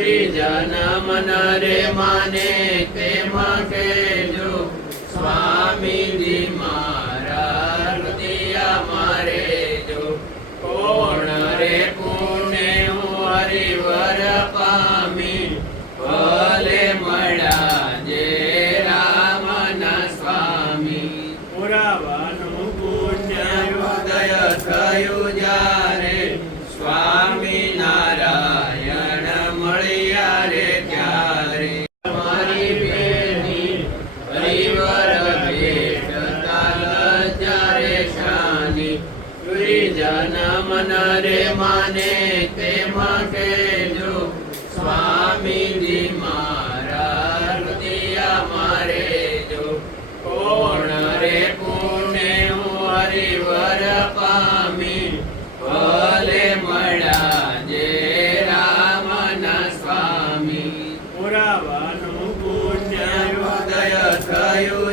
ત્રી જન્મ નરે માને તેમાં કેજો સ્વામીજી મારા હૃદયા મારે જો કોણ રે પુણે હું હરિવર પામી ભલે મળ્યા જે રામના સ્વામી પુરાવાનો જનમ રે માને તેમાં કેજો સ્વામીજી મારા હૃદયા મારે જો. કોણ રે પુણે હું હરિવર પામી? ભલે મળ્યા જે રામના સ્વામી. પુરાવાનું પુણ્ય ઉદય થયું